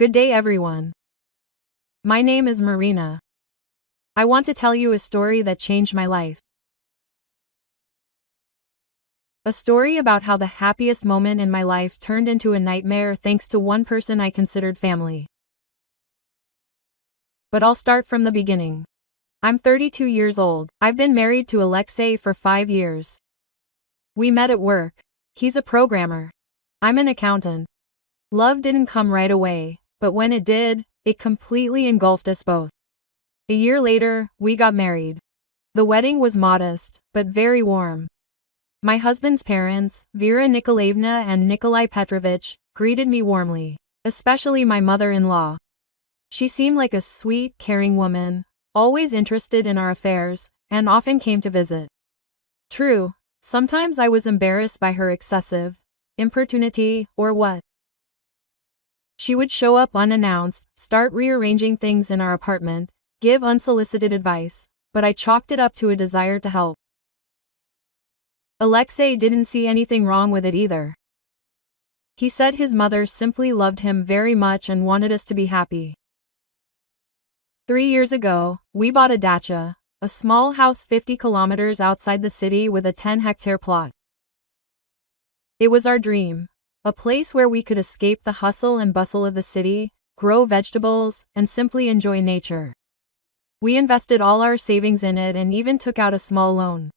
Good day, everyone. My name is Marina. I want to tell you a story that changed my life. A story about how the happiest moment in my life turned into a nightmare thanks to one person I considered family. But I'll start from the beginning. I'm 32 years old. I've been married to Alexei for 5 years. We met at work. He's a programmer. I'm an accountant. Love didn't come right away, but when it did, it completely engulfed us both. A year later, we got married. The wedding was modest, but very warm. My husband's parents, Vera Nikolaevna and Nikolai Petrovich, greeted me warmly, especially my mother-in-law. She seemed like a sweet, caring woman, always interested in our affairs, and often came to visit. True, sometimes I was embarrassed by her excessive importunity, or what. She would show up unannounced, start rearranging things in our apartment, give unsolicited advice, but I chalked it up to a desire to help. Alexei didn't see anything wrong with it either. He said his mother simply loved him very much and wanted us to be happy. 3 years ago, we bought a dacha, a small house 50 kilometers outside the city with a 10-hectare plot. It was our dream. A place where we could escape the hustle and bustle of the city, grow vegetables, and simply enjoy nature. We invested all our savings in it and even took out a small loan.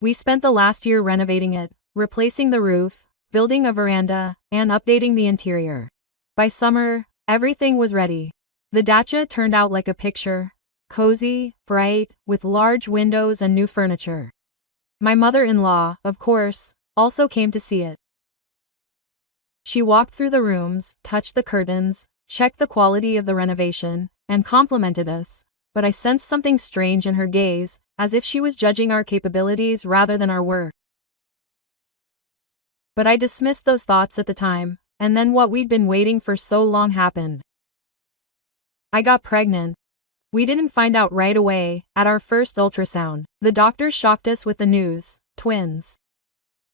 We spent the last year renovating it, replacing the roof, building a veranda, and updating the interior. By summer, everything was ready. The dacha turned out like a picture, cozy, bright, with large windows and new furniture. My mother-in-law, of course, also came to see it. She walked through the rooms, touched the curtains, checked the quality of the renovation, and complimented us, but I sensed something strange in her gaze, as if she was judging our capabilities rather than our work. But I dismissed those thoughts at the time, and then what we'd been waiting for so long happened. I got pregnant. We didn't find out right away. At our first ultrasound, the doctor shocked us with the news: twins.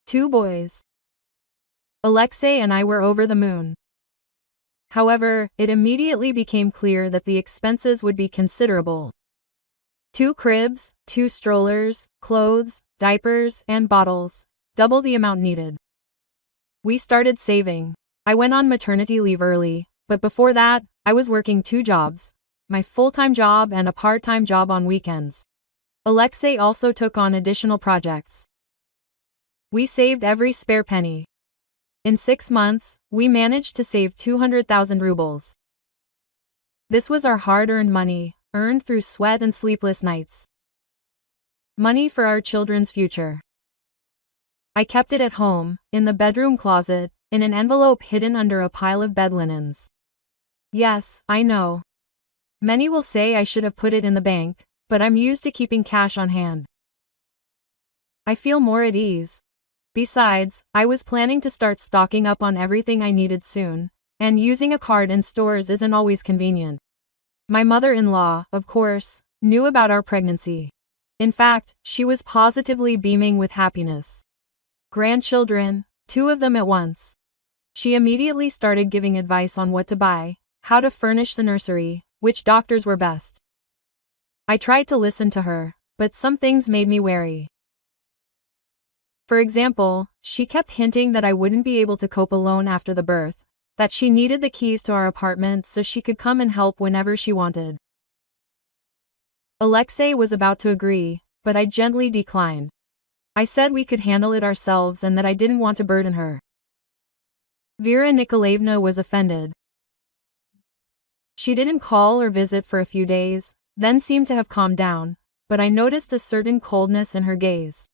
2 boys. Alexei and I were over the moon. However, it immediately became clear that the expenses would be considerable. 2 cribs, 2 strollers, clothes, diapers, and bottles, double the amount needed. We started saving. I went on maternity leave early, but before that, I was working 2 jobs, my full-time job and a part-time job on weekends. Alexei also took on additional projects. We saved every spare penny. In 6 months, we managed to save 200,000 rubles. This was our hard-earned money, earned through sweat and sleepless nights. Money for our children's future. I kept it at home, in the bedroom closet, in an envelope hidden under a pile of bed linens. Yes, I know. Many will say I should have put it in the bank, but I'm used to keeping cash on hand. I feel more at ease. Besides, I was planning to start stocking up on everything I needed soon, and using a card in stores isn't always convenient. My mother-in-law, of course, knew about our pregnancy. In fact, she was positively beaming with happiness. Grandchildren, 2 of them at once. She immediately started giving advice on what to buy, how to furnish the nursery, which doctors were best. I tried to listen to her, but some things made me wary. For example, she kept hinting that I wouldn't be able to cope alone after the birth, that she needed the keys to our apartment so she could come and help whenever she wanted. Alexei was about to agree, but I gently declined. I said we could handle it ourselves and that I didn't want to burden her. Vera Nikolaevna was offended. She didn't call or visit for a few days, then seemed to have calmed down, but I noticed a certain coldness in her gaze.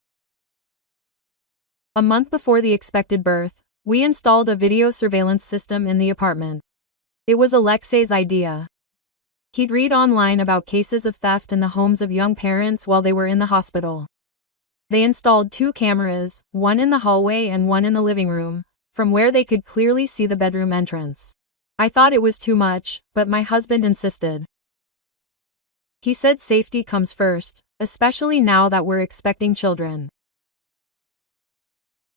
A month before the expected birth, we installed a video surveillance system in the apartment. It was Alexei's idea. He'd read online about cases of theft in the homes of young parents while they were in the hospital. They installed 2 cameras, one in the hallway and one in the living room, from where they could clearly see the bedroom entrance. I thought it was too much, but my husband insisted. He said safety comes first, especially now that we're expecting children.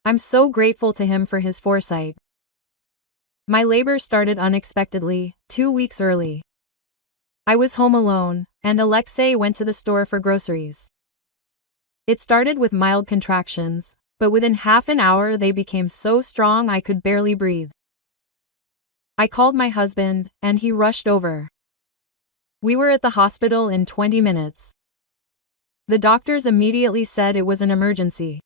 I'm so grateful to him for his foresight. My labor started unexpectedly, 2 weeks early. I was home alone, and Alexei went to the store for groceries. It started with mild contractions, but within half an hour they became so strong I could barely breathe. I called my husband, and he rushed over. We were at the hospital in 20 minutes. The doctors immediately said it was an emergency.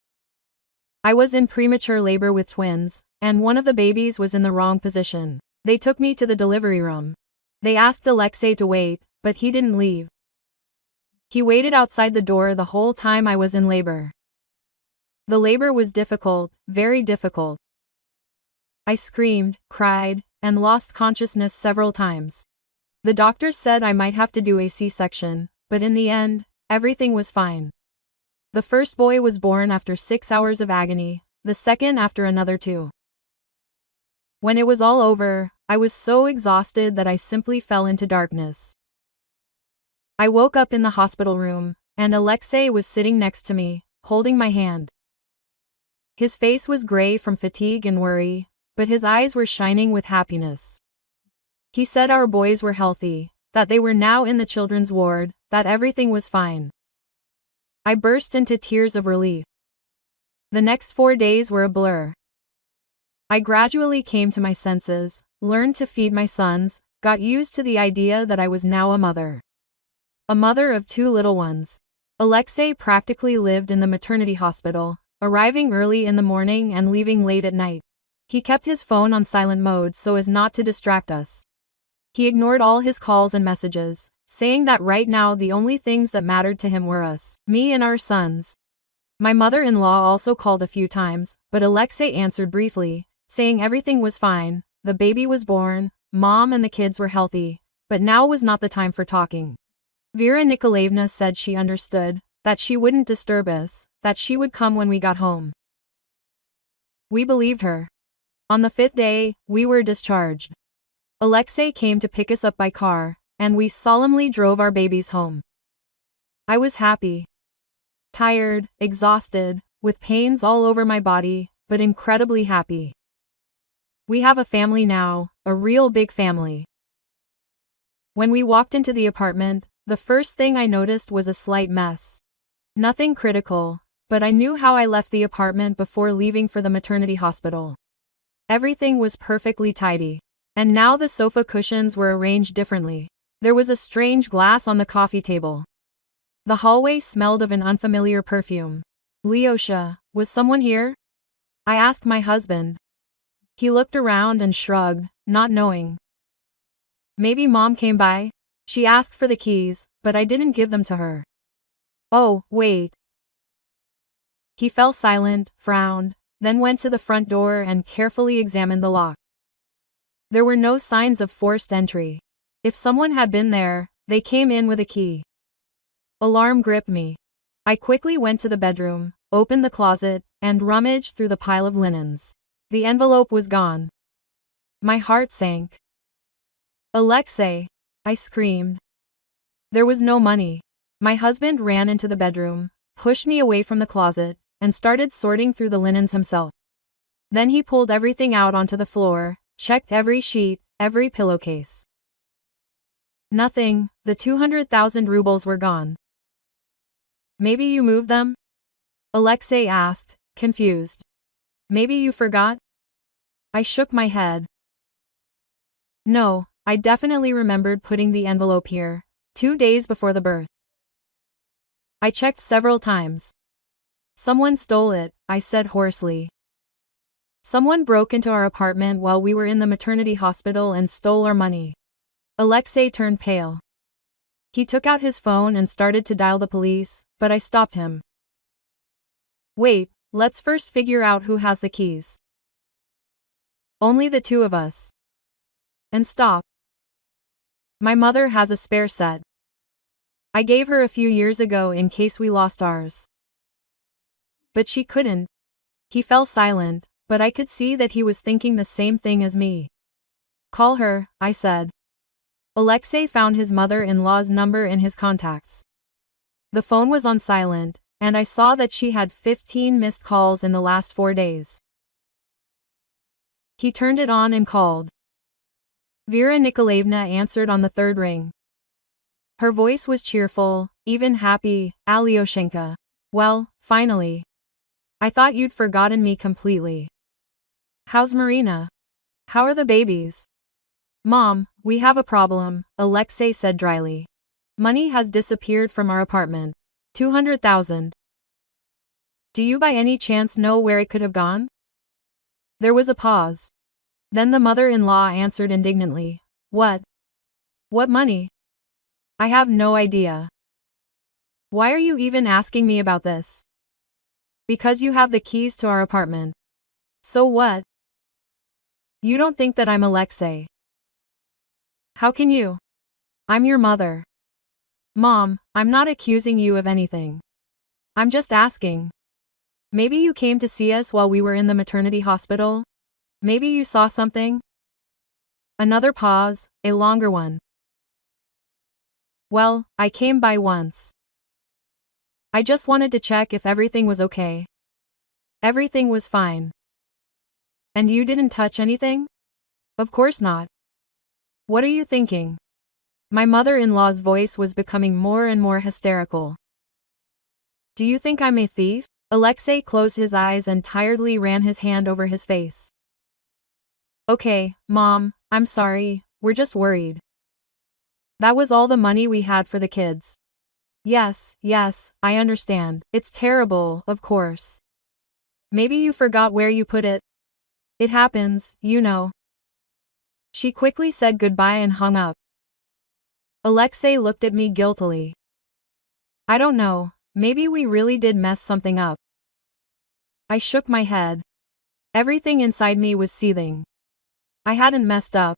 I was in premature labor with twins, and one of the babies was in the wrong position. They took me to the delivery room. They asked Alexei to wait, but he didn't leave. He waited outside the door the whole time I was in labor. The labor was difficult, very difficult. I screamed, cried, and lost consciousness several times. The doctors said I might have to do a C-section, but in the end, everything was fine. The first boy was born after 6 hours of agony, the second after another 2. When it was all over, I was so exhausted that I simply fell into darkness. I woke up in the hospital room, and Alexei was sitting next to me, holding my hand. His face was gray from fatigue and worry, but his eyes were shining with happiness. He said our boys were healthy, that they were now in the children's ward, that everything was fine. I burst into tears of relief. The next 4 days were a blur. I gradually came to my senses, learned to feed my sons, got used to the idea that I was now a mother. A mother of 2 little ones. Alexei practically lived in the maternity hospital, arriving early in the morning and leaving late at night. He kept his phone on silent mode so as not to distract us. He ignored all his calls and messages, saying that right now the only things that mattered to him were us, me and our sons. My mother-in-law also called a few times, but Alexei answered briefly, saying everything was fine, the baby was born, mom and the kids were healthy, but now was not the time for talking. Vera Nikolaevna said she understood, that she wouldn't disturb us, that she would come when we got home. We believed her. On the 5th day, we were discharged. Alexei came to pick us up by car, and we solemnly drove our babies home. I was happy. Tired, exhausted, with pains all over my body, but incredibly happy. We have a family now, a real big family. When we walked into the apartment, the first thing I noticed was a slight mess. Nothing critical, but I knew how I left the apartment before leaving for the maternity hospital. Everything was perfectly tidy. And now the sofa cushions were arranged differently. There was a strange glass on the coffee table. The hallway smelled of an unfamiliar perfume. Lyosha, was someone here? I asked my husband. He looked around and shrugged, not knowing. Maybe mom came by? She asked for the keys, but I didn't give them to her. Oh, wait. He fell silent, frowned, then went to the front door and carefully examined the lock. There were no signs of forced entry. If someone had been there, they came in with a key. Alarm gripped me. I quickly went to the bedroom, opened the closet, and rummaged through the pile of linens. The envelope was gone. My heart sank. Alexei! I screamed. There was no money. My husband ran into the bedroom, pushed me away from the closet, and started sorting through the linens himself. Then he pulled everything out onto the floor, checked every sheet, every pillowcase. Nothing, the 200,000 rubles were gone. Maybe you moved them? Alexei asked, confused. Maybe you forgot? I shook my head. No, I definitely remembered putting the envelope here, 2 days before the birth. I checked several times. Someone stole it, I said hoarsely. Someone broke into our apartment while we were in the maternity hospital and stole our money. Alexei turned pale. He took out his phone and started to dial the police, but I stopped him. Wait, let's first figure out who has the keys. Only the 2 of us. And stop. My mother has a spare set. I gave her a few years ago in case we lost ours. But she couldn't. He fell silent, but I could see that he was thinking the same thing as me. Call her, I said. Alexei found his mother-in-law's number in his contacts. The phone was on silent, and I saw that she had 15 missed calls in the last 4 days. He turned it on and called. Vera Nikolaevna answered on the third ring. Her voice was cheerful, even happy. Alyoshenka. Well, finally. I thought you'd forgotten me completely. How's Marina? How are the babies? Mom, we have a problem, Alexei said dryly. Money has disappeared from our apartment. 200,000. Do you by any chance know where it could have gone? There was a pause. Then the mother-in-law answered indignantly. What? What money? I have no idea. Why are you even asking me about this? Because you have the keys to our apartment. So what? You don't think that I'm Alexei. How can you? I'm your mother. Mom, I'm not accusing you of anything. I'm just asking. Maybe you came to see us while we were in the maternity hospital? Maybe you saw something? Another pause, a longer one. Well, I came by once. I just wanted to check if everything was okay. Everything was fine. And you didn't touch anything? Of course not. What are you thinking? My mother-in-law's voice was becoming more and more hysterical. Do you think I'm a thief? Alexei closed his eyes and tiredly ran his hand over his face. Okay, Mom, I'm sorry, we're just worried. That was all the money we had for the kids. Yes, I understand. It's terrible, of course. Maybe you forgot where you put it. It happens, you know. She quickly said goodbye and hung up. Alexei looked at me guiltily. I don't know, maybe we really did mess something up. I shook my head. Everything inside me was seething. I hadn't messed up.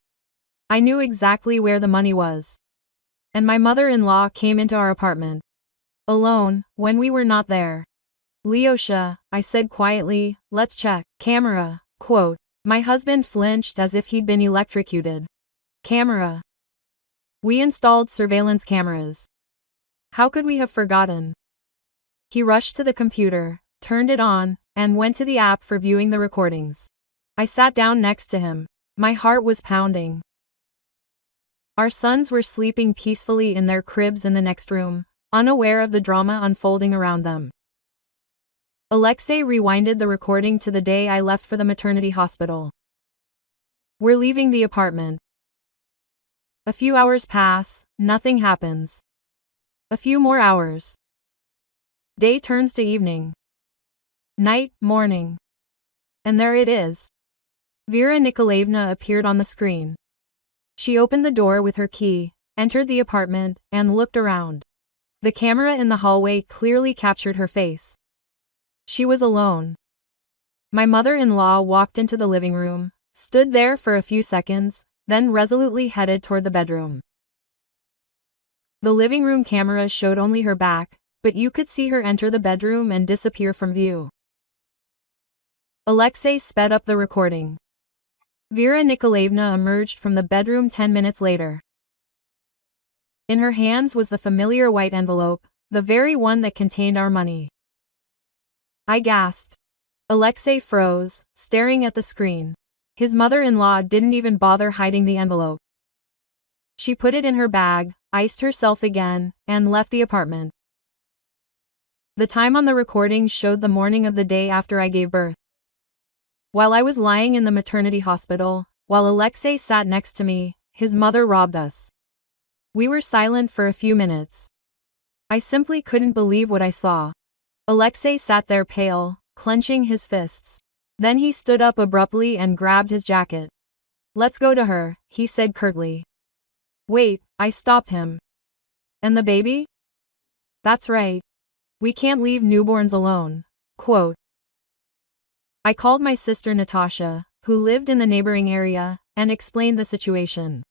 I knew exactly where the money was. And my mother-in-law came into our apartment. Alone, when we were not there. Lyosha, I said quietly, let's check. Camera, quote. My husband flinched as if he'd been electrocuted. Camera. We installed surveillance cameras. How could we have forgotten? He rushed to the computer, turned it on, and went to the app for viewing the recordings. I sat down next to him. My heart was pounding. Our sons were sleeping peacefully in their cribs in the next room, unaware of the drama unfolding around them. Alexei rewinded the recording to the day I left for the maternity hospital. We're leaving the apartment. A few hours pass, nothing happens. A few more hours. Day turns to evening. Night, morning. And there it is. Vera Nikolaevna appeared on the screen. She opened the door with her key, entered the apartment, and looked around. The camera in the hallway clearly captured her face. She was alone. My mother-in-law walked into the living room, stood there for a few seconds, then resolutely headed toward the bedroom. The living room camera showed only her back, but you could see her enter the bedroom and disappear from view. Alexei sped up the recording. Vera Nikolaevna emerged from the bedroom 10 minutes later. In her hands was the familiar white envelope, the very one that contained our money. I gasped. Alexei froze, staring at the screen. His mother-in-law didn't even bother hiding the envelope. She put it in her bag, iced herself again, and left the apartment. The time on the recording showed the morning of the day after I gave birth. While I was lying in the maternity hospital, while Alexei sat next to me, his mother robbed us. We were silent for a few minutes. I simply couldn't believe what I saw. Alexei sat there pale, clenching his fists. Then he stood up abruptly and grabbed his jacket. Let's go to her, he said curtly. Wait, I stopped him. And the baby? That's right. We can't leave newborns alone. Quote. I called my sister Natasha, who lived in the neighboring area, and explained the situation.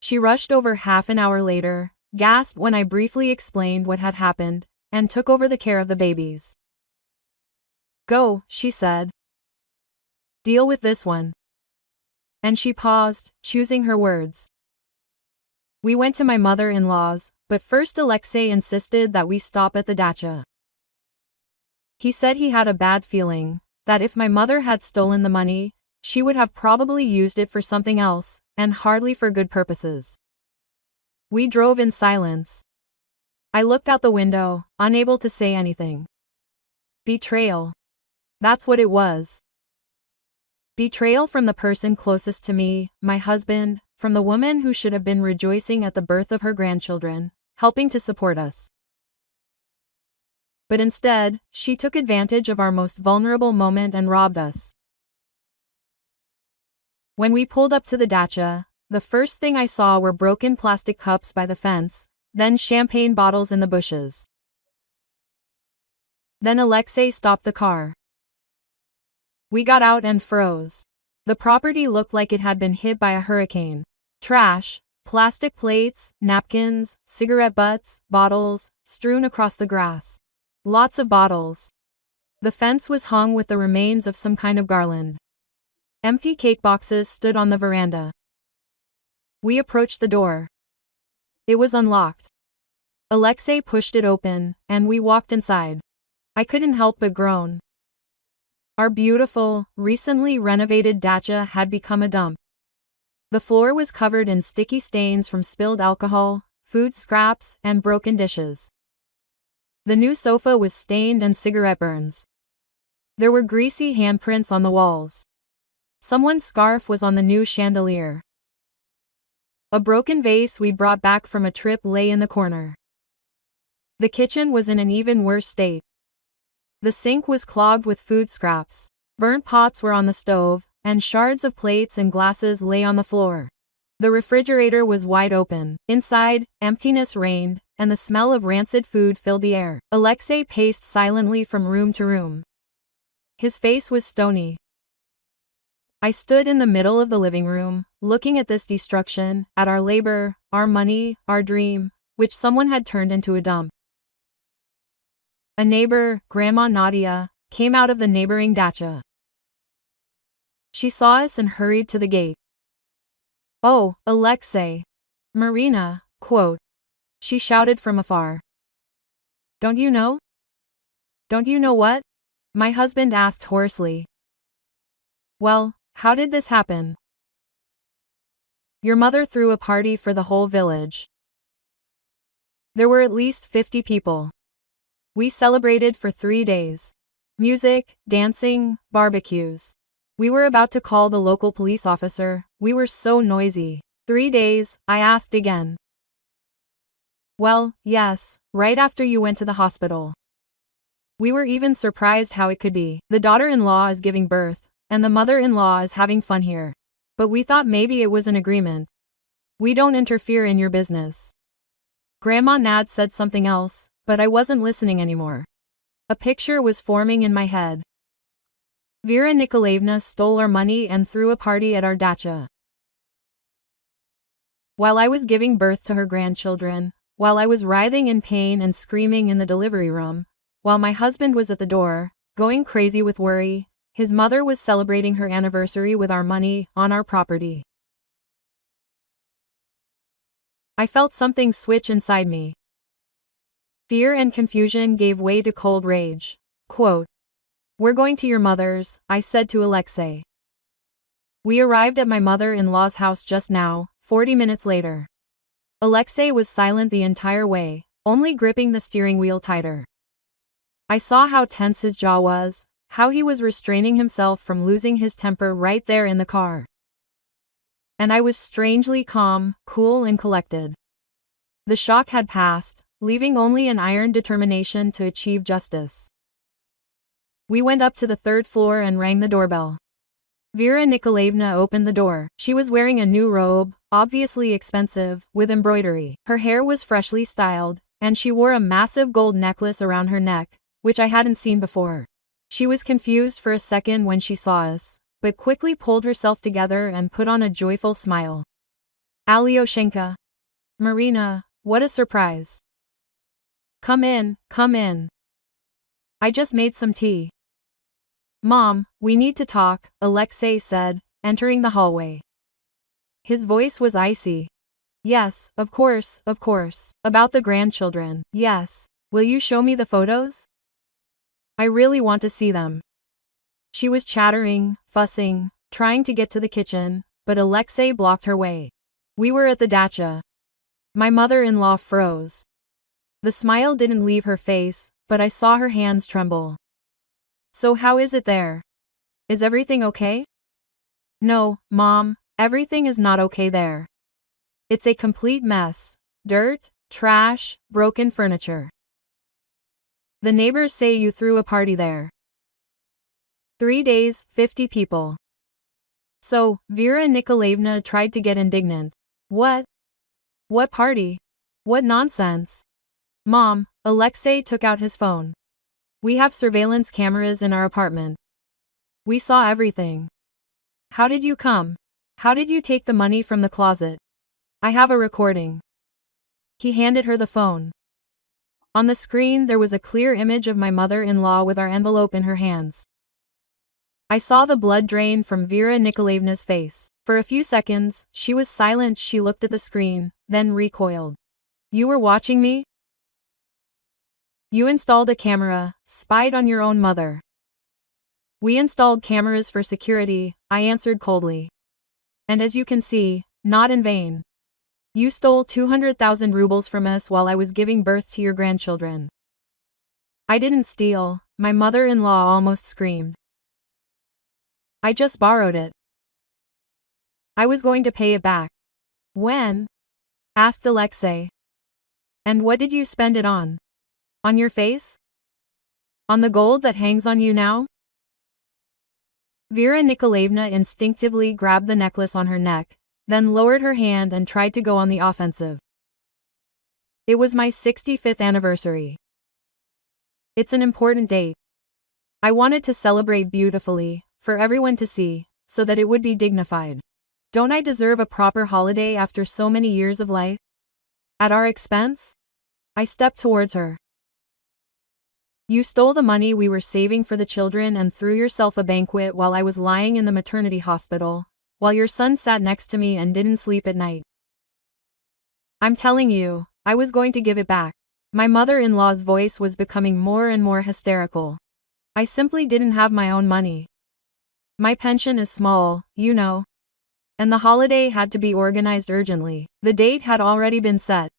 She rushed over half an hour later, gasped when I briefly explained what had happened, and took over the care of the babies. Go, she said. Deal with this one. And she paused, choosing her words. We went to my mother-in-law's, but first Alexei insisted that we stop at the dacha. He said he had a bad feeling, that if my mother had stolen the money, she would have probably used it for something else, and hardly for good purposes. We drove in silence. I looked out the window, unable to say anything. Betrayal. That's what it was. Betrayal from the person closest to me, my husband, from the woman who should have been rejoicing at the birth of her grandchildren, helping to support us. But instead, she took advantage of our most vulnerable moment and robbed us. When we pulled up to the dacha, the first thing I saw were broken plastic cups by the fence, then champagne bottles in the bushes. Then Alexei stopped the car. We got out and froze. The property looked like it had been hit by a hurricane. Trash, plastic plates, napkins, cigarette butts, bottles, strewn across the grass. Lots of bottles. The fence was hung with the remains of some kind of garland. Empty cake boxes stood on the veranda. We approached the door. It was unlocked. Alexei pushed it open, and we walked inside. I couldn't help but groan. Our beautiful, recently renovated dacha had become a dump. The floor was covered in sticky stains from spilled alcohol, food scraps, and broken dishes. The new sofa was stained and cigarette burns. There were greasy handprints on the walls. Someone's scarf was on the new chandelier. A broken vase we brought back from a trip lay in the corner. The kitchen was in an even worse state. The sink was clogged with food scraps. Burnt pots were on the stove, and shards of plates and glasses lay on the floor. The refrigerator was wide open. Inside, emptiness reigned, and the smell of rancid food filled the air. Alexei paced silently from room to room. His face was stony. I stood in the middle of the living room, looking at this destruction, at our labor, our money, our dream, which someone had turned into a dump. A neighbor, Grandma Nadia, came out of the neighboring dacha. She saw us and hurried to the gate. "Oh, Alexei! Marina, quote," she shouted from afar. "Don't you know?" "Don't you know what?" my husband asked hoarsely. "Well, how did this happen?" "Your mother threw a party for the whole village. There were at least 50 people. We celebrated for 3 days. Music, dancing, barbecues. We were about to call the local police officer, we were so noisy." 3 days, I asked again. "Well, yes, right after you went to the hospital. We were even surprised how it could be. The daughter-in-law is giving birth, and the mother-in-law is having fun here. But we thought maybe it was an agreement. We don't interfere in your business." Grandma Nad said something else, but I wasn't listening anymore. A picture was forming in my head. Vera Nikolaevna stole our money and threw a party at our dacha. While I was giving birth to her grandchildren, while I was writhing in pain and screaming in the delivery room, while my husband was at the door, going crazy with worry, his mother was celebrating her anniversary with our money, on our property. I felt something switch inside me. Fear and confusion gave way to cold rage. Quote, "We're going to your mother's," I said to Alexei. We arrived at my mother-in-law's house just now, 40 minutes later. Alexei was silent the entire way, only gripping the steering wheel tighter. I saw how tense his jaw was, how he was restraining himself from losing his temper right there in the car. And I was strangely calm, cool and collected. The shock had passed, leaving only an iron determination to achieve justice. We went up to the 3rd floor and rang the doorbell. Vera Nikolaevna opened the door. She was wearing a new robe, obviously expensive, with embroidery. Her hair was freshly styled, and she wore a massive gold necklace around her neck, which I hadn't seen before. She was confused for a second when she saw us, but quickly pulled herself together and put on a joyful smile. "Alyoshenka! Marina, what a surprise! Come in, come in. I just made some tea." "Mom, we need to talk," Alexei said, entering the hallway. His voice was icy. "Yes, of course, of course. About the grandchildren, yes. Will you show me the photos? I really want to see them." She was chattering, fussing, trying to get to the kitchen, but Alexei blocked her way. We were at the dacha. My mother-in-law froze. The smile didn't leave her face, but I saw her hands tremble. So how is it there? Is everything okay? No, Mom, everything is not okay there. It's a complete mess. Dirt, trash, broken furniture. The neighbors say you threw a party there. 3 days, 50 people. So, Vera Nikolaevna tried to get indignant. What? What party? What nonsense? Mom, Alexei took out his phone. We have surveillance cameras in our apartment. We saw everything. How did you come? How did you take the money from the closet? I have a recording. He handed her the phone. On the screen there was a clear image of my mother-in-law with our envelope in her hands. I saw the blood drain from Vera Nikolaevna's face. For a few seconds, she was silent. She looked at the screen, then recoiled. You were watching me? You installed a camera, spied on your own mother. We installed cameras for security, I answered coldly. And as you can see, not in vain. You stole 200,000 rubles from us while I was giving birth to your grandchildren. I didn't steal, my mother-in-law almost screamed. I just borrowed it. I was going to pay it back. When? Asked Alexei. And what did you spend it on? On your face? On the gold that hangs on you now? Vera Nikolaevna instinctively grabbed the necklace on her neck, then lowered her hand and tried to go on the offensive. It was my 65th anniversary. It's an important date. I wanted to celebrate beautifully, for everyone to see, so that it would be dignified. Don't I deserve a proper holiday after so many years of life? At our expense? I stepped towards her. You stole the money we were saving for the children and threw yourself a banquet while I was lying in the maternity hospital, while your son sat next to me and didn't sleep at night. I'm telling you, I was going to give it back. My mother-in-law's voice was becoming more and more hysterical. I simply didn't have my own money. My pension is small, you know. And the holiday had to be organized urgently. The date had already been set.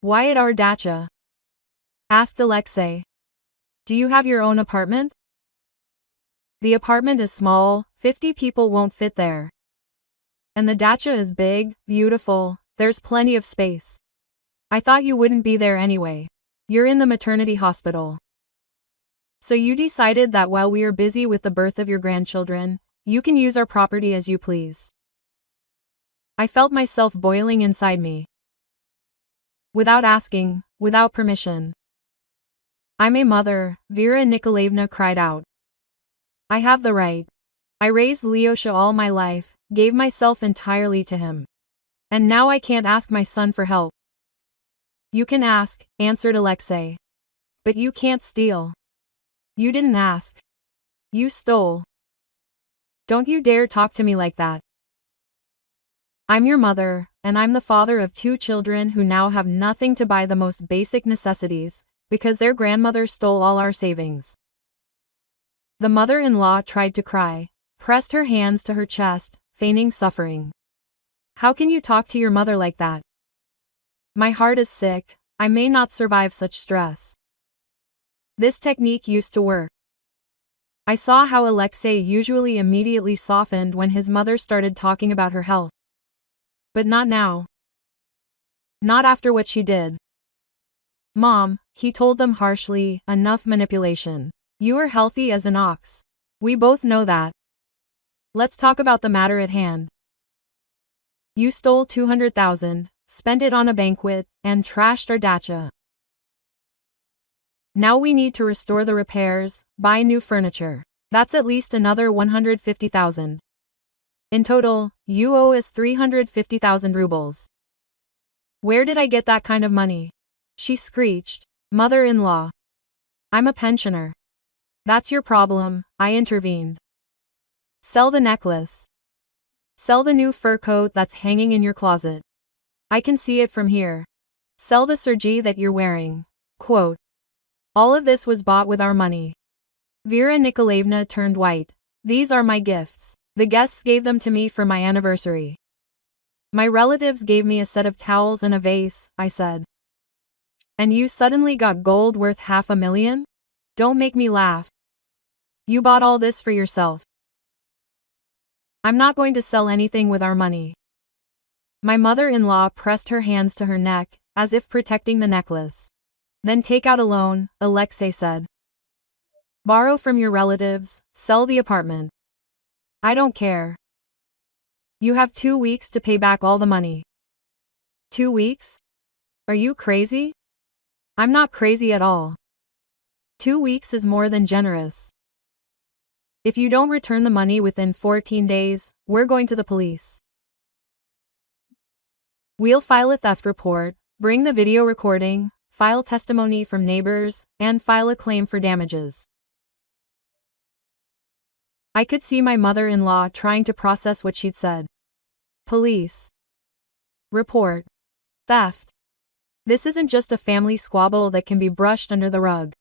Why at our dacha? Asked Alexei. Do you have your own apartment? The apartment is small, 50 people won't fit there. And the dacha is big, beautiful, there's plenty of space. I thought you wouldn't be there anyway. You're in the maternity hospital. So you decided that while we are busy with the birth of your grandchildren, you can use our property as you please. I felt myself boiling inside me. Without asking, without permission. I'm a mother, Vera Nikolaevna cried out. I have the right. I raised Lyosha all my life, gave myself entirely to him. And now I can't ask my son for help. You can ask, answered Alexei. But you can't steal. You didn't ask. You stole. Don't you dare talk to me like that. I'm your mother, and I'm the father of 2 children who now have nothing to buy the most basic necessities, because their grandmother stole all our savings. The mother-in-law tried to cry, pressed her hands to her chest, feigning suffering. How can you talk to your mother like that? My heart is sick, I may not survive such stress. This technique used to work. I saw how Alexei usually immediately softened when his mother started talking about her health. But not now. Not after what she did. Mom, he told them harshly, enough manipulation. You are healthy as an ox. We both know that. Let's talk about the matter at hand. You stole 200,000, spent it on a banquet, and trashed our dacha. Now we need to restore the repairs, buy new furniture. That's at least another 150,000. In total, you owe us 350,000 rubles. Where did I get that kind of money? She screeched. Mother-in-law. I'm a pensioner. That's your problem, I intervened. Sell the necklace. Sell the new fur coat that's hanging in your closet. I can see it from here. Sell the sergei that you're wearing. Quote. All of this was bought with our money. Vera Nikolaevna turned white. These are my gifts. The guests gave them to me for my anniversary. My relatives gave me a set of towels and a vase, I said. And you suddenly got gold worth $500,000? Don't make me laugh. You bought all this for yourself. I'm not going to sell anything with our money. My mother-in-law pressed her hands to her neck, as if protecting the necklace. Then take out a loan, Alexei said. Borrow from your relatives, sell the apartment. I don't care. You have 2 weeks to pay back all the money. 2 weeks? Are you crazy? I'm not crazy at all. 2 weeks is more than generous. If you don't return the money within 14 days, we're going to the police. We'll file a theft report, bring the video recording, file testimony from neighbors, and file a claim for damages. I could see my mother-in-law trying to process what she'd said. Police report. Theft. This isn't just a family squabble that can be brushed under the rug.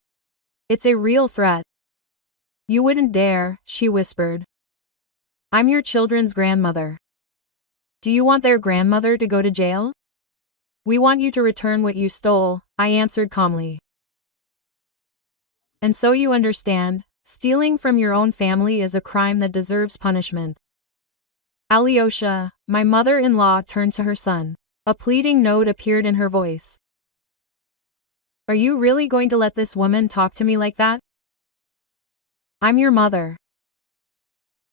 It's a real threat. You wouldn't dare, she whispered. I'm your children's grandmother. Do you want their grandmother to go to jail? We want you to return what you stole, I answered calmly. And so you understand, stealing from your own family is a crime that deserves punishment. Alyosha, my mother-in-law turned to her son. A pleading note appeared in her voice. Are you really going to let this woman talk to me like that? I'm your mother.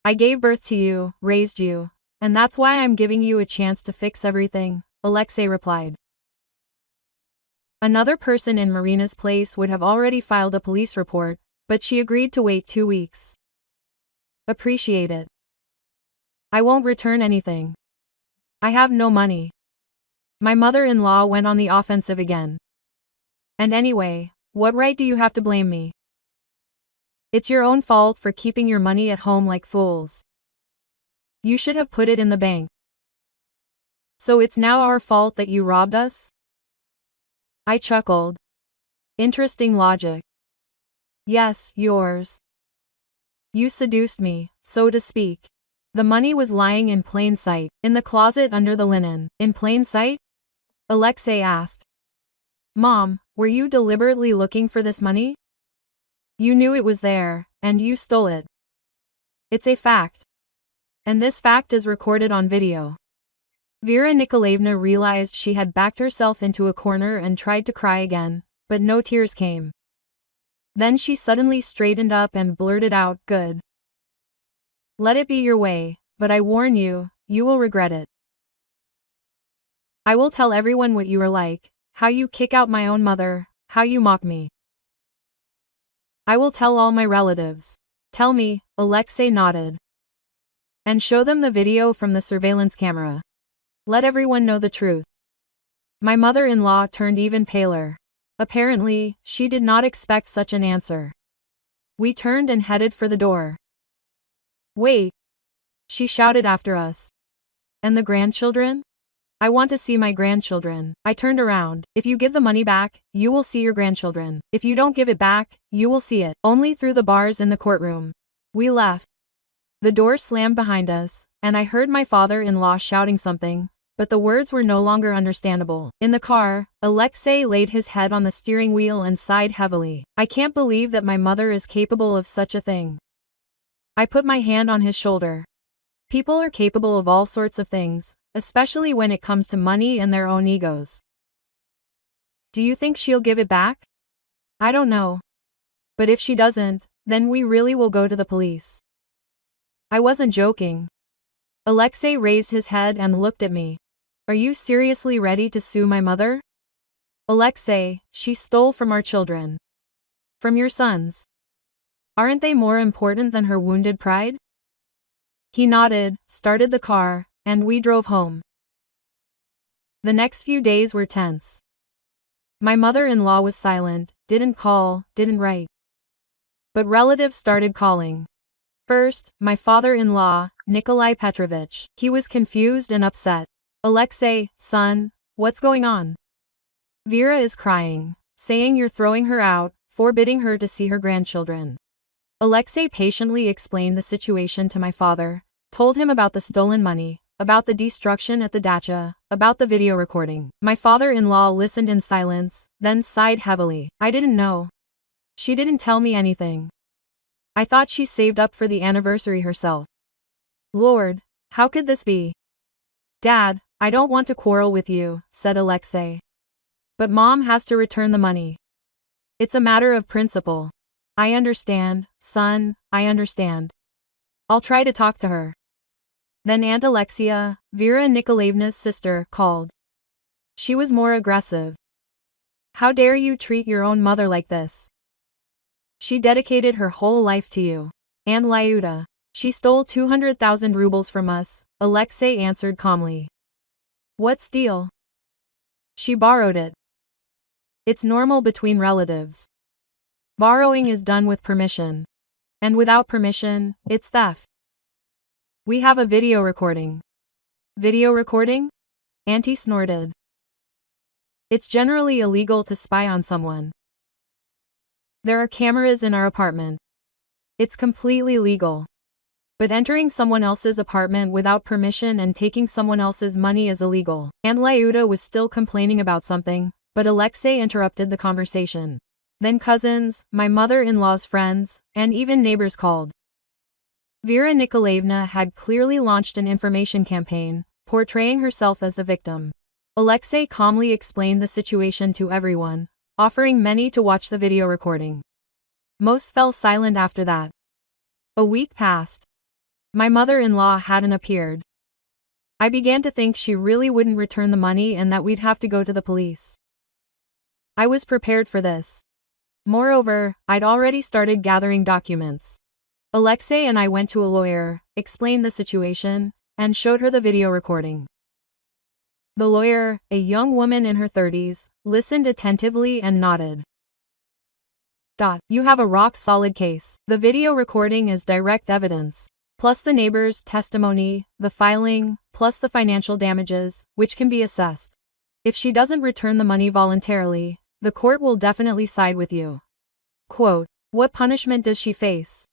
I gave birth to you, raised you, and that's why I'm giving you a chance to fix everything, Alexei replied. Another person in Marina's place would have already filed a police report, but she agreed to wait 2 weeks. Appreciate it. I won't return anything. I have no money. My mother-in-law went on the offensive again. And anyway, what right do you have to blame me? It's your own fault for keeping your money at home like fools. You should have put it in the bank. So it's now our fault that you robbed us? I chuckled. Interesting logic. Yes, yours. You seduced me, so to speak. The money was lying in plain sight, in the closet under the linen. In plain sight? Alexei asked. Mom, were you deliberately looking for this money? You knew it was there, and you stole it. It's a fact. And this fact is recorded on video. Vera Nikolaevna realized she had backed herself into a corner and tried to cry again, but no tears came. Then she suddenly straightened up and blurted out, Good. Let it be your way, but I warn you, you will regret it. I will tell everyone what you are like, how you kick out my own mother, how you mock me. I will tell all my relatives. Tell me, Alexei nodded. And show them the video from the surveillance camera. Let everyone know the truth. My mother-in-law turned even paler. Apparently, she did not expect such an answer. We turned and headed for the door. Wait! She shouted after us. And the grandchildren? I want to see my grandchildren. I turned around. If you give the money back, you will see your grandchildren. If you don't give it back, you will see it, only through the bars in the courtroom. We left. The door slammed behind us, and I heard my father-in-law shouting something, but the words were no longer understandable. In the car, Alexei laid his head on the steering wheel and sighed heavily. I can't believe that my mother is capable of such a thing. I put my hand on his shoulder. People are capable of all sorts of things, especially when it comes to money and their own egos. Do you think she'll give it back? I don't know. But if she doesn't, then we really will go to the police. I wasn't joking. Alexei raised his head and looked at me. Are you seriously ready to sue my mother? Alexei, she stole from our children. From your sons. Aren't they more important than her wounded pride? He nodded, started the car, and we drove home. The next few days were tense. My mother-in-law was silent, didn't call, didn't write. But relatives started calling. First, my father-in-law, Nikolai Petrovich. He was confused and upset. Alexei, son, what's going on? Vera is crying, saying you're throwing her out, forbidding her to see her grandchildren. Alexei patiently explained the situation to my father, Told him about the stolen money, about the destruction at the dacha, about the video recording. My father-in-law listened in silence, then sighed heavily. I didn't know. She didn't tell me anything. I thought she saved up for the anniversary herself. Lord, how could this be? Dad, I don't want to quarrel with you, said Alexei. But Mom has to return the money. It's a matter of principle. I understand, son, I understand. I'll try to talk to her. Then Aunt Alexia, Vera Nikolaevna's sister, called. She was more aggressive. How dare you treat your own mother like this? She dedicated her whole life to you. Aunt Lyuda. She stole 200,000 rubles from us, Alexei answered calmly. What steal? She borrowed it. It's normal between relatives. Borrowing is done with permission. And without permission, it's theft. We have a video recording. Video recording? Auntie snorted. It's generally illegal to spy on someone. There are cameras in our apartment. It's completely legal. But entering someone else's apartment without permission and taking someone else's money is illegal. Aunt Lyuda was still complaining about something, but Alexei interrupted the conversation. Then cousins, my mother-in-law's friends, and even neighbors called. Vera Nikolaevna had clearly launched an information campaign, portraying herself as the victim. Alexei calmly explained the situation to everyone, offering many to watch the video recording. Most fell silent after that. A week passed. My mother-in-law hadn't appeared. I began to think she really wouldn't return the money and that we'd have to go to the police. I was prepared for this. Moreover, I'd already started gathering documents. Alexei and I went to a lawyer, explained the situation, and showed her the video recording. The lawyer, a young woman in her 30s, listened attentively and nodded. You have a rock-solid case. The video recording is direct evidence, plus the neighbor's testimony, the filing, plus the financial damages, which can be assessed. If she doesn't return the money voluntarily, the court will definitely side with you. Quote, what punishment does she face?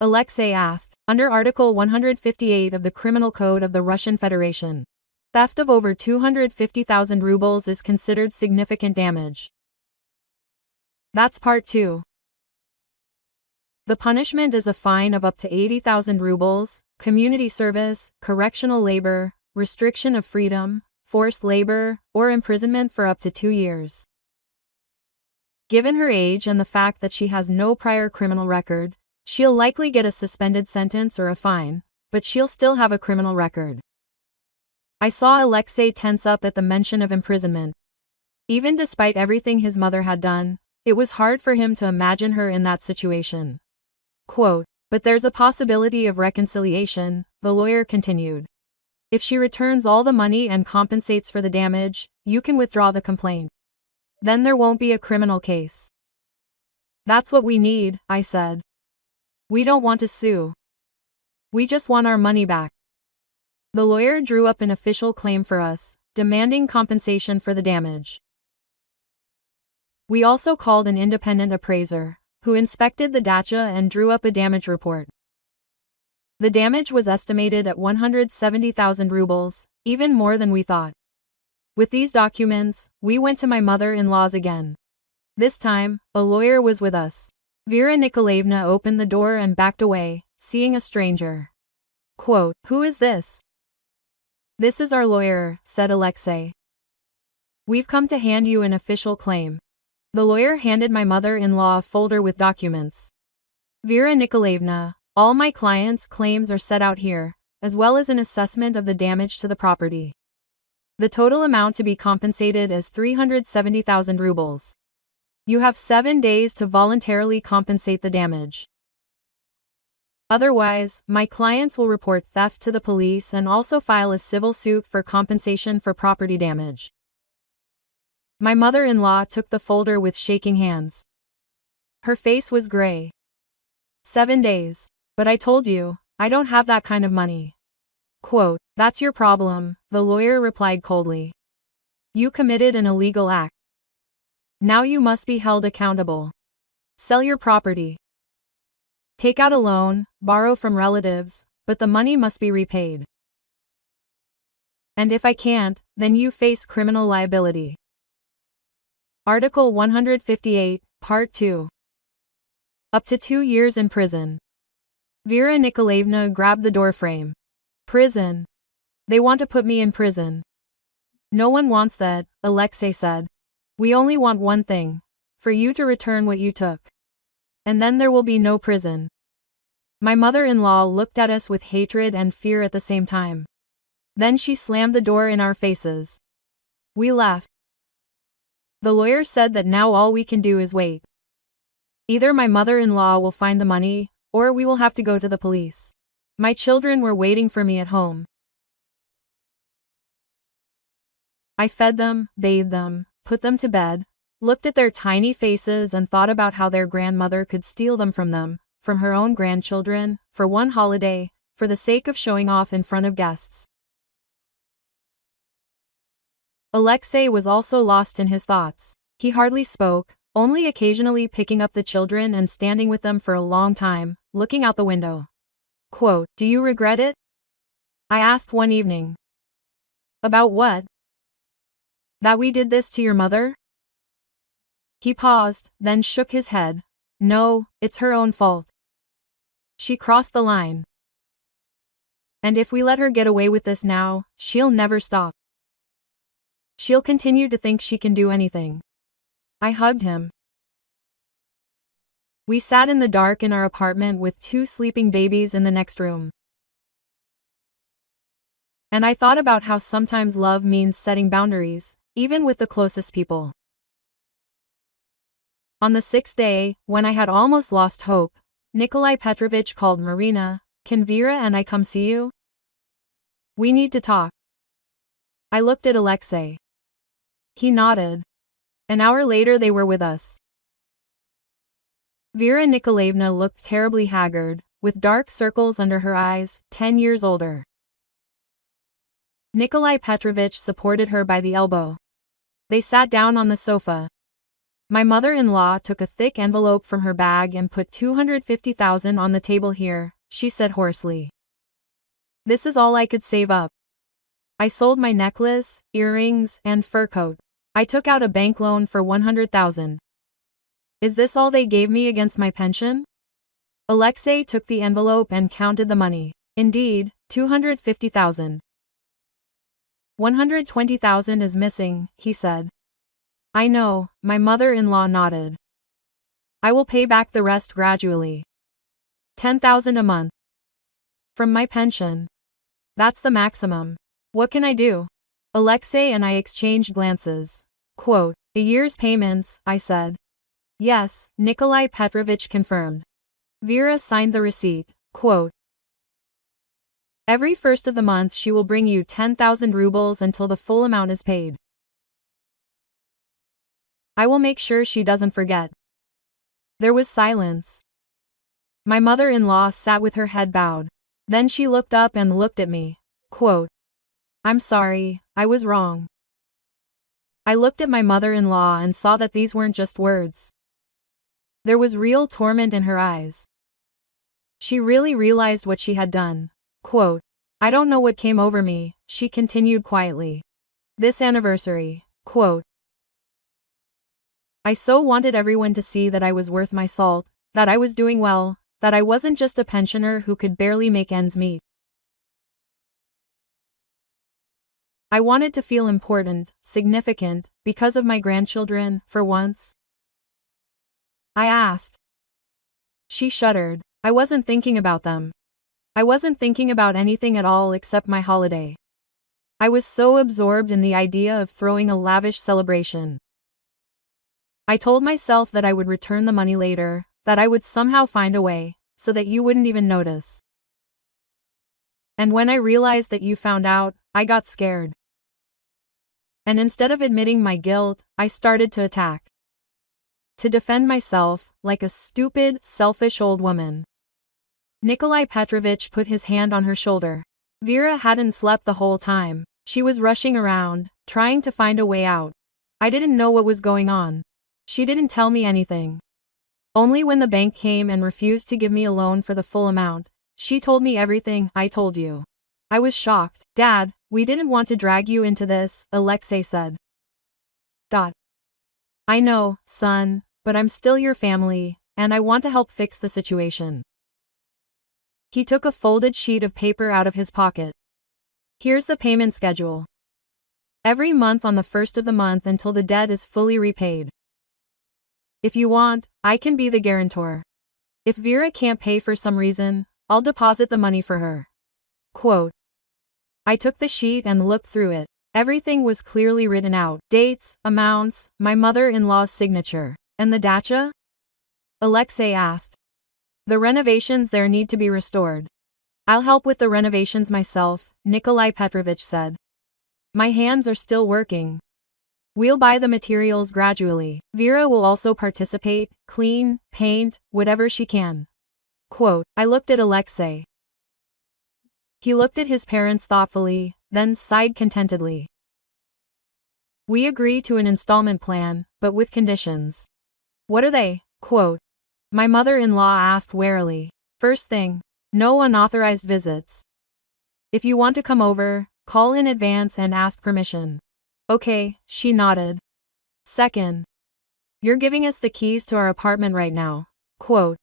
Alexei asked. Under Article 158 of the Criminal Code of the Russian Federation, theft of over 250,000 rubles is considered significant damage. That's part 2. The punishment is a fine of up to 80,000 rubles, community service, correctional labor, restriction of freedom, forced labor, or imprisonment for up to 2 years. Given her age and the fact that she has no prior criminal record, she'll likely get a suspended sentence or a fine, but she'll still have a criminal record. I saw Alexei tense up at the mention of imprisonment. Even despite everything his mother had done, it was hard for him to imagine her in that situation. Quote, but there's a possibility of reconciliation, the lawyer continued. If she returns all the money and compensates for the damage, you can withdraw the complaint. Then there won't be a criminal case. That's what we need, I said. We don't want to sue. We just want our money back. The lawyer drew up an official claim for us, demanding compensation for the damage. We also called an independent appraiser, who inspected the dacha and drew up a damage report. The damage was estimated at 170,000 rubles, even more than we thought. With these documents, we went to my mother-in-law's again. This time, a lawyer was with us. Vera Nikolaevna opened the door and backed away, seeing a stranger. Quote, who is this? This is our lawyer, said Alexei. We've come to hand you an official claim. The lawyer handed my mother-in-law a folder with documents. Vera Nikolaevna, all my clients' claims are set out here, as well as an assessment of the damage to the property. The total amount to be compensated is 370,000 rubles. You have 7 days to voluntarily compensate the damage. Otherwise, my clients will report theft to the police and also file a civil suit for compensation for property damage. My mother-in-law took the folder with shaking hands. Her face was gray. 7 days. But I told you, I don't have that kind of money. Quote, that's your problem, the lawyer replied coldly. You committed an illegal act. Now you must be held accountable. Sell your property. Take out a loan, borrow from relatives, but the money must be repaid. And if I can't, then you face criminal liability. Article 158, Part 2. Up to 2 years in prison. Vera Nikolaevna grabbed the doorframe. Prison. They want to put me in prison. No one wants that, Alexei said. We only want one thing. For you to return what you took. And then there will be no prison. My mother-in-law looked at us with hatred and fear at the same time. Then she slammed the door in our faces. We left. The lawyer said that now all we can do is wait. Either my mother-in-law will find the money, or we will have to go to the police. My children were waiting for me at home. I fed them, bathed them, put them to bed, looked at their tiny faces and thought about how their grandmother could steal them from her own grandchildren, for one holiday, for the sake of showing off in front of guests. Alexei was also lost in his thoughts. He hardly spoke, only occasionally picking up the children and standing with them for a long time, looking out the window. Quote, "Do you regret it?" I asked one evening. About what? That we did this to your mother? He paused, then shook his head. No, it's her own fault. She crossed the line. And if we let her get away with this now, she'll never stop. She'll continue to think she can do anything. I hugged him. We sat in the dark in our apartment with 2 sleeping babies in the next room. And I thought about how sometimes love means setting boundaries, even with the closest people. On the 6th day, when I had almost lost hope, Nikolai Petrovich called Marina. Can Vera and I come see you? We need to talk. I looked at Alexei. He nodded. An hour later they were with us. Vera Nikolaevna looked terribly haggard, with dark circles under her eyes, 10 years older. Nikolai Petrovich supported her by the elbow. They sat down on the sofa. My mother-in-law took a thick envelope from her bag and put 250,000 on the table here, she said hoarsely. This is all I could save up. I sold my necklace, earrings, and fur coat. I took out a bank loan for 100,000. Is this all they gave me against my pension? Alexei took the envelope and counted the money. Indeed, 250,000. 120,000 is missing, he said. I know, my mother-in-law nodded. I will pay back the rest gradually. 10,000 a month. From my pension. That's the maximum. What can I do? Alexei and I exchanged glances. Quote, a year's payments, I said. Yes, Nikolai Petrovich confirmed. Vera signed the receipt. Quote, every first of the month she will bring you 10,000 rubles until the full amount is paid. I will make sure she doesn't forget. There was silence. My mother-in-law sat with her head bowed. Then she looked up and looked at me. Quote, I'm sorry, I was wrong. I looked at my mother-in-law and saw that these weren't just words. There was real torment in her eyes. She really realized what she had done. Quote, I don't know what came over me, she continued quietly. This anniversary, quote, I so wanted everyone to see that I was worth my salt, that I was doing well, that I wasn't just a pensioner who could barely make ends meet. I wanted to feel important, significant, because of my grandchildren, for once. I asked. She shuddered. I wasn't thinking about them. I wasn't thinking about anything at all except my holiday. I was so absorbed in the idea of throwing a lavish celebration. I told myself that I would return the money later, that I would somehow find a way, so that you wouldn't even notice. And when I realized that you found out, I got scared. And instead of admitting my guilt, I started to attack. To defend myself, like a stupid, selfish old woman. Nikolai Petrovich put his hand on her shoulder. Vera hadn't slept the whole time. She was rushing around, trying to find a way out. I didn't know what was going on. She didn't tell me anything. Only when the bank came and refused to give me a loan for the full amount, She told me everything I told you. I was shocked. Dad, we didn't want to drag you into this, Alexei said. I know, son, but I'm still your family, and I want to help fix the situation. He took a folded sheet of paper out of his pocket. Here's the payment schedule. Every month on the first of the month until the debt is fully repaid. If you want, I can be the guarantor. If Vera can't pay for some reason, I'll deposit the money for her. Quote. I took the sheet and looked through it. Everything was clearly written out. Dates, amounts, my mother-in-law's signature. And the dacha? Alexei asked. The renovations there need to be restored. I'll help with the renovations myself, Nikolai Petrovich said. My hands are still working. We'll buy the materials gradually. Vera will also participate, clean, paint, whatever she can. Quote, I looked at Alexei. He looked at his parents thoughtfully, then sighed contentedly. We agree to an installment plan, but with conditions. What are they? Quote. My mother-in-law asked warily. First thing, no unauthorized visits. If you want to come over, call in advance and ask permission. Okay, she nodded. Second, you're giving us the keys to our apartment right now. Quote.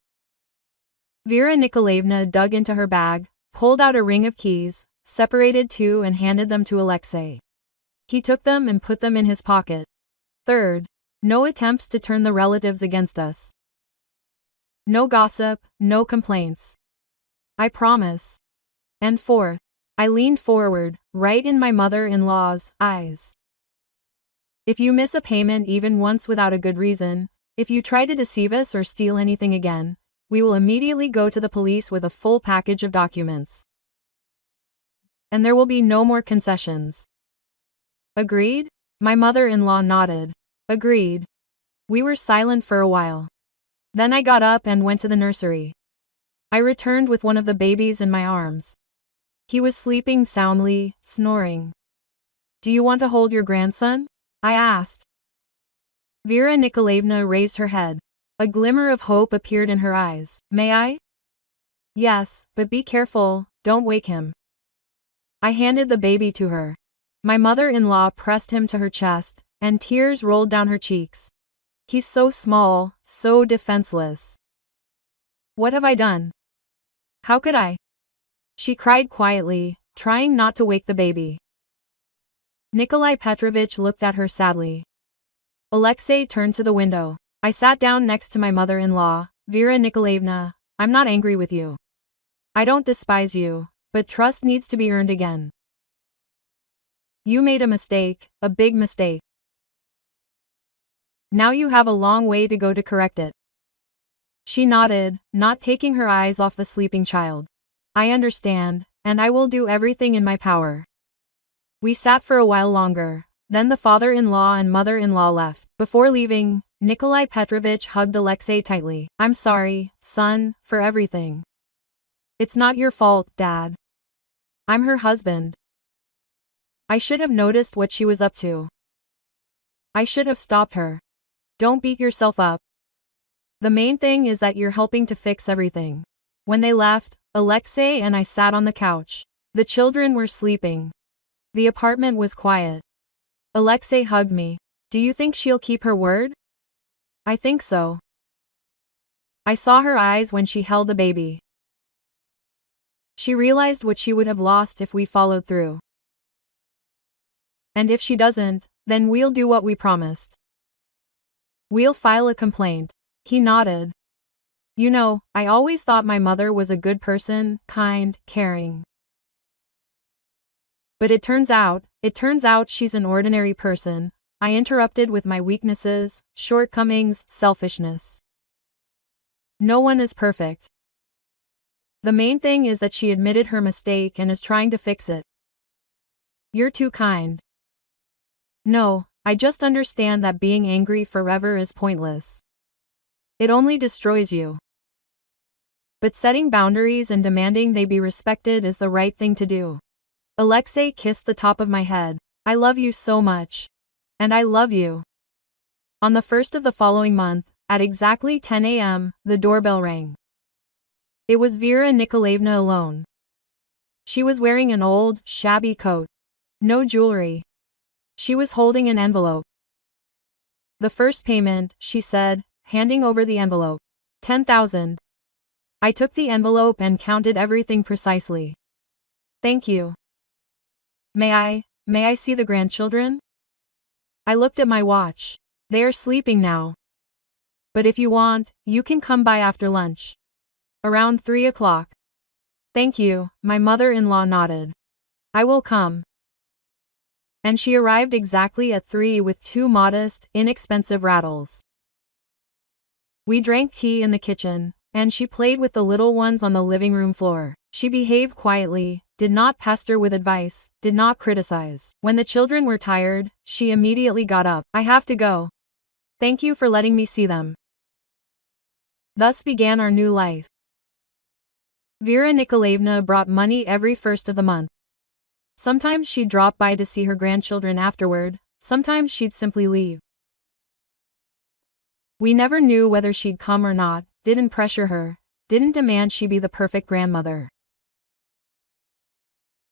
Vera Nikolaevna dug into her bag, pulled out a ring of keys, separated two and handed them to Alexei. He took them and put them in his pocket. Third, no attempts to turn the relatives against us. No gossip, no complaints. I promise. And fourth, I leaned forward, right in my mother-in-law's eyes. If you miss a payment even once without a good reason, if you try to deceive us or steal anything again, we will immediately go to the police with a full package of documents. And there will be no more concessions. Agreed? My mother-in-law nodded. Agreed. We were silent for a while. Then I got up and went to the nursery. I returned with one of the babies in my arms. He was sleeping soundly, snoring. Do you want to hold your grandson? I asked. Vera Nikolaevna raised her head. A glimmer of hope appeared in her eyes. May I? Yes, but be careful, don't wake him. I handed the baby to her. My mother-in-law pressed him to her chest, and tears rolled down her cheeks. He's so small, so defenseless. What have I done? How could I? She cried quietly, trying not to wake the baby. Nikolai Petrovich looked at her sadly. Alexei turned to the window. I sat down next to my mother-in-law. Vera Nikolaevna, I'm not angry with you. I don't despise you, but trust needs to be earned again. You made a mistake, a big mistake. Now you have a long way to go to correct it. She nodded, not taking her eyes off the sleeping child. I understand, and I will do everything in my power. We sat for a while longer, then the father-in-law and mother-in-law left. Before leaving, Nikolai Petrovich hugged Alexei tightly. I'm sorry, son, for everything. It's not your fault, Dad. I'm her husband. I should have noticed what she was up to. I should have stopped her. Don't beat yourself up. The main thing is that you're helping to fix everything. When they left, Alexei and I sat on the couch. The children were sleeping. The apartment was quiet. Alexei hugged me. Do you think she'll keep her word? I think so. I saw her eyes when she held the baby. She realized what she would have lost if we followed through. And if she doesn't, then we'll do what we promised. We'll file a complaint. He nodded. You know, I always thought my mother was a good person, kind, caring. But it turns out she's an ordinary person. I interrupted with my weaknesses, shortcomings, selfishness. No one is perfect. The main thing is that she admitted her mistake and is trying to fix it. You're too kind. No, I just understand that being angry forever is pointless. It only destroys you. But setting boundaries and demanding they be respected is the right thing to do. Alexei kissed the top of my head. I love you so much. And I love you. On the first of the following month, at exactly 10 a.m., the doorbell rang. It was Vera Nikolaevna alone. She was wearing an old, shabby coat. No jewelry. She was holding an envelope. "The first payment," she said, handing over the envelope. 10,000. I took the envelope and counted everything precisely. "Thank you. May I see the grandchildren?" I looked at my watch. "They are sleeping now. But if you want, you can come by after lunch. Around 3 o'clock. "Thank you," my mother-in-law nodded. "I will come." And she arrived exactly at 3 with 2 modest, inexpensive rattles. We drank tea in the kitchen, and she played with the little ones on the living room floor. She behaved quietly, did not pester with advice, did not criticize. When the children were tired, she immediately got up. "I have to go. Thank you for letting me see them." Thus began our new life. Vera Nikolaevna brought money every first of the month. Sometimes she'd drop by to see her grandchildren afterward, sometimes she'd simply leave. We never knew whether she'd come or not, didn't pressure her, didn't demand she be the perfect grandmother.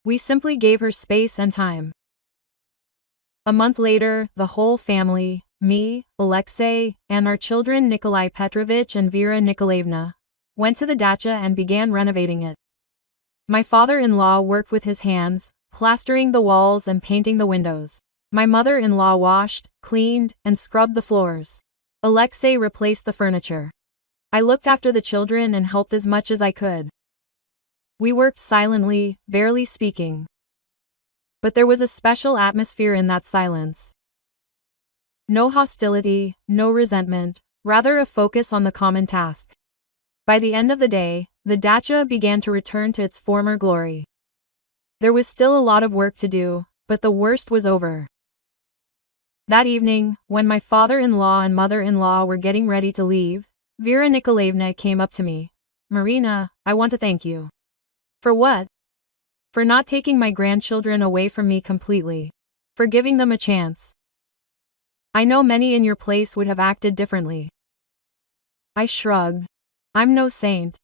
We simply gave her space and time. A month later, the whole family, me, Alexei, and our children Nikolai Petrovich and Vera Nikolaevna, went to the dacha and began renovating it. My father-in-law worked with his hands, plastering the walls and painting the windows. My mother-in-law washed, cleaned, and scrubbed the floors. Alexei replaced the furniture. I looked after the children and helped as much as I could. We worked silently, barely speaking. But there was a special atmosphere in that silence. No hostility, no resentment, rather a focus on the common task. By the end of the day, the dacha began to return to its former glory. There was still a lot of work to do, but the worst was over. That evening, when my father-in-law and mother-in-law were getting ready to leave, Vera Nikolaevna came up to me. "Marina, I want to thank you." "For what?" "For not taking my grandchildren away from me completely. For giving them a chance. I know many in your place would have acted differently." I shrugged. I'm no saint.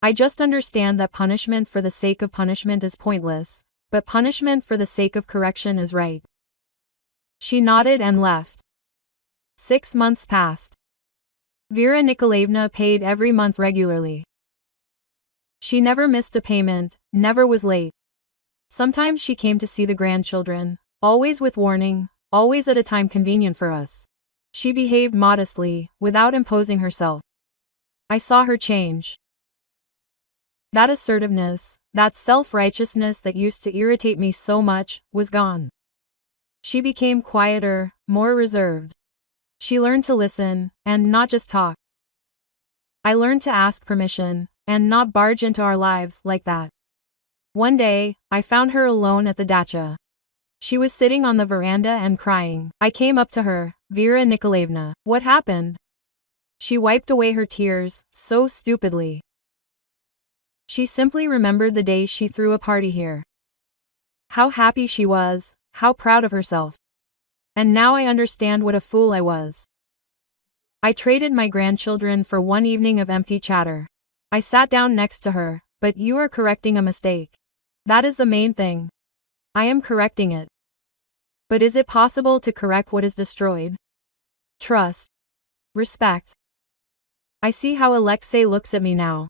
I just understand that punishment for the sake of punishment is pointless, but punishment for the sake of correction is right. She nodded and left. 6 months passed. Vera Nikolaevna paid every month regularly. She never missed a payment, never was late. Sometimes she came to see the grandchildren, always with warning, always at a time convenient for us. She behaved modestly, without imposing herself. I saw her change. That assertiveness, that self-righteousness that used to irritate me so much, was gone. She became quieter, more reserved. She learned to listen, and not just talk. I learned to ask permission, and not barge into our lives like that. One day, I found her alone at the dacha. She was sitting on the veranda and crying. I came up to her. "Vera Nikolaevna, what happened?" She wiped away her tears, so stupidly. She simply remembered the day she threw a party here. How happy she was, how proud of herself. And now I understand what a fool I was. I traded my grandchildren for one evening of empty chatter. I sat down next to her. "But you are correcting a mistake. That is the main thing. I am correcting it. But is it possible to correct what is destroyed? Trust. Respect." I see how Alexei looks at me now.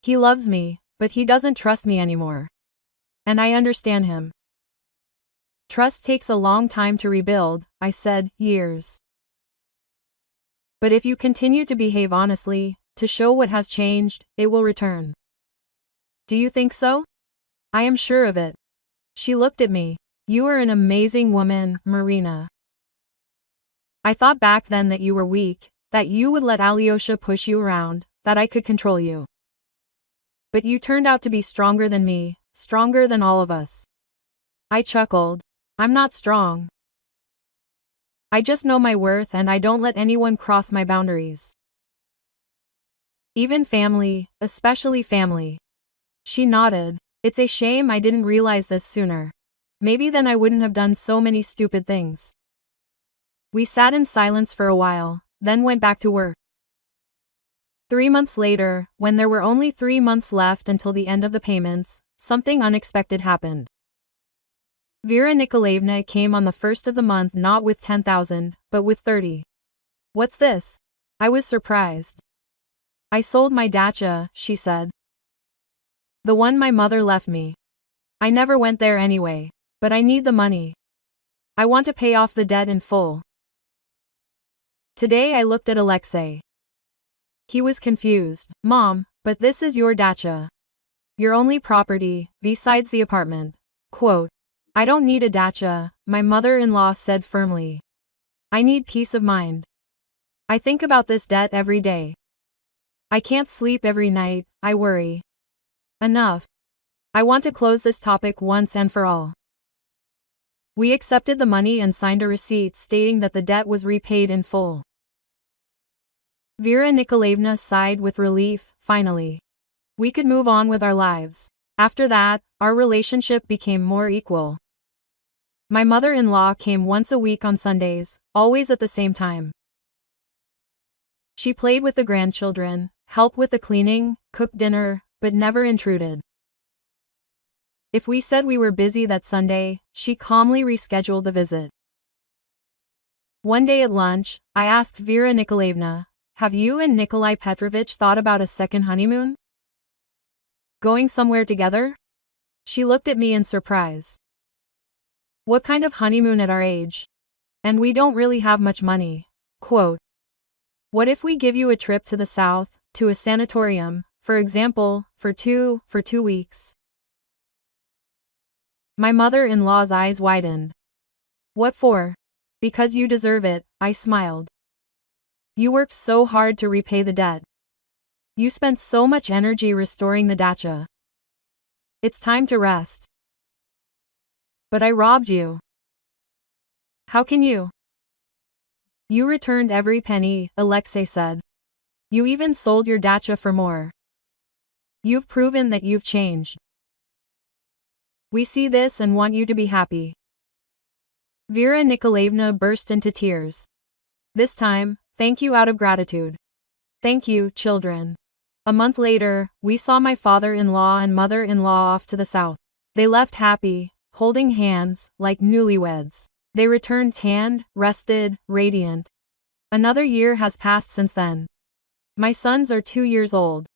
He loves me, but he doesn't trust me anymore. And I understand him. Trust takes a long time to rebuild, I said, years. But if you continue to behave honestly, to show what has changed, it will return. Do you think so? I am sure of it. She looked at me. You are an amazing woman, Marina. I thought back then that you were weak, that you would let Alyosha push you around, that I could control you. But you turned out to be stronger than me, stronger than all of us. I chuckled. I'm not strong. I just know my worth and I don't let anyone cross my boundaries. Even family, especially family. She nodded. It's a shame I didn't realize this sooner. Maybe then I wouldn't have done so many stupid things. We sat in silence for a while, then went back to work. 3 months later, when there were only 3 months left until the end of the payments, something unexpected happened. Vera Nikolaevna came on the first of the month not with 10,000, but with 30. "What's this?" I was surprised. "I sold my dacha," she said. "The one my mother left me. I never went there anyway. But I need the money. I want to pay off the debt in full." Today I looked at Alexei. He was confused. "Mom, but this is your dacha. Your only property, besides the apartment." Quote, "I don't need a dacha," my mother-in-law said firmly. "I need peace of mind. I think about this debt every day. I can't sleep every night, I worry. Enough. I want to close this topic once and for all." We accepted the money and signed a receipt stating that the debt was repaid in full. Vera Nikolaevna sighed with relief. Finally, we could move on with our lives. After that, our relationship became more equal. My mother-in-law came once a week on Sundays, always at the same time. She played with the grandchildren, helped with the cleaning, cooked dinner, but never intruded. If we said we were busy that Sunday, she calmly rescheduled the visit. One day at lunch, I asked Vera Nikolaevna, "Have you and Nikolai Petrovich thought about a second honeymoon? Going somewhere together?" She looked at me in surprise. "What kind of honeymoon at our age? And we don't really have much money." Quote, "What if we give you a trip to the south, to a sanatorium, for example, for two weeks?" My mother-in-law's eyes widened. "What for?" "Because you deserve it," I smiled. "You worked so hard to repay the debt. You spent so much energy restoring the dacha. It's time to rest." "But I robbed you." "How can you?" "You returned every penny," Alexei said. "You even sold your dacha for more. You've proven that you've changed. We see this and want you to be happy." Vera Nikolaevna burst into tears. "This time, thank you out of gratitude. Thank you, children." A month later, we saw my father-in-law and mother-in-law off to the south. They left happy, holding hands, like newlyweds. They returned tanned, rested, radiant. Another year has passed since then. My sons are 2 years old.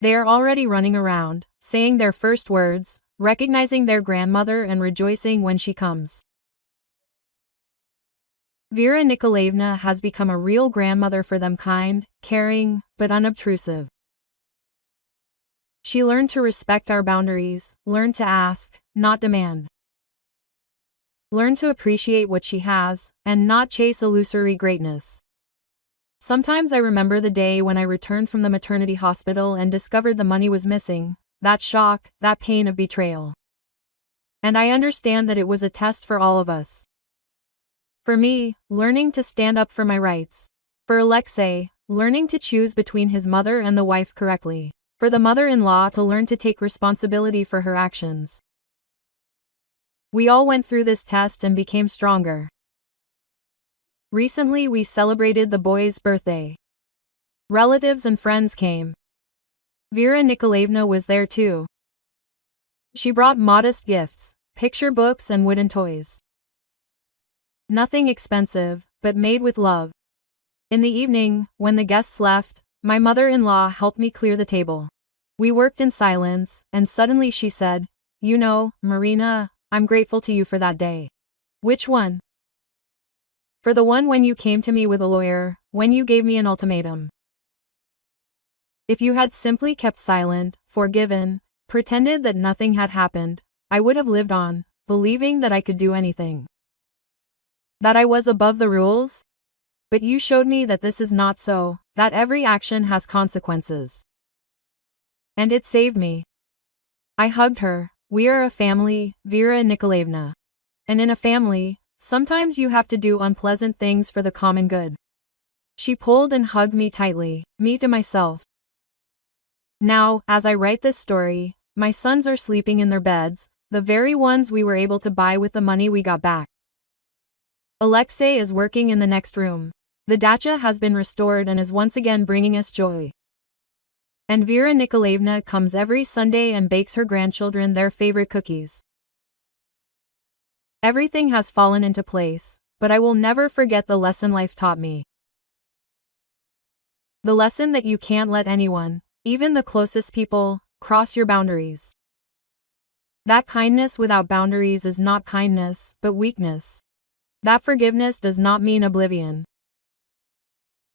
They are already running around, saying their first words, recognizing their grandmother and rejoicing when she comes. Vera Nikolaevna has become a real grandmother for them, kind, caring, but unobtrusive. She learned to respect our boundaries, learned to ask, not demand. Learned to appreciate what she has, and not chase illusory greatness. Sometimes I remember the day when I returned from the maternity hospital and discovered the money was missing, that shock, that pain of betrayal. And I understand that it was a test for all of us. For me, learning to stand up for my rights. For Alexei, learning to choose between his mother and the wife correctly. For the mother-in-law to learn to take responsibility for her actions. We all went through this test and became stronger. Recently we celebrated the boy's birthday. Relatives and friends came. Vera Nikolaevna was there too. She brought modest gifts, picture books and wooden toys. Nothing expensive, but made with love. In the evening, when the guests left, my mother-in-law helped me clear the table. We worked in silence, and suddenly she said, "You know, Marina, I'm grateful to you for that day." "Which one?" "For the one when you came to me with a lawyer, when you gave me an ultimatum. If you had simply kept silent, forgiven, pretended that nothing had happened, I would have lived on, believing that I could do anything. That I was above the rules? But you showed me that this is not so, that every action has consequences. And it saved me." I hugged her. We are a family, Vera Nikolaevna. And in a family, sometimes you have to do unpleasant things for the common good. She pulled and hugged me tightly, me to myself. Now, as I write this story, my sons are sleeping in their beds, the very ones we were able to buy with the money we got back. Alexei is working in the next room. The dacha has been restored and is once again bringing us joy. And Vera Nikolaevna comes every Sunday and bakes her grandchildren their favorite cookies. Everything has fallen into place, but I will never forget the lesson life taught me. The lesson that you can't let anyone, even the closest people, cross your boundaries. That kindness without boundaries is not kindness, but weakness. That forgiveness does not mean oblivion.